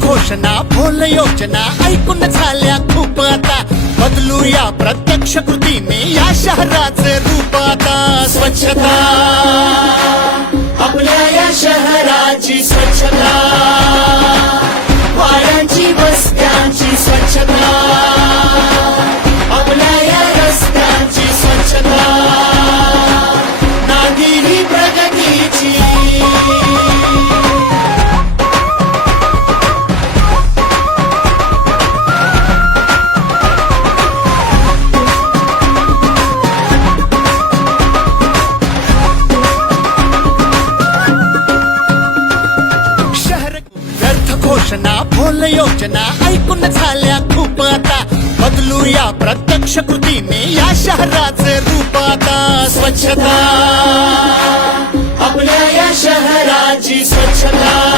घोषणा भोल योजना ऐकून झाल्या खूप आता. बदलूया प्रत्यक्ष कृतीने या शहराचे रूप आता. स्वच्छता. आपल्या या शहराची स्वच्छता. घोषणा भोल योजना ऐकून झाल्या खूप आता. बदलूया प्रत्यक्ष कृतीने या शहराचे रूप आता. स्वच्छता आपल्या या शहराची स्वच्छता.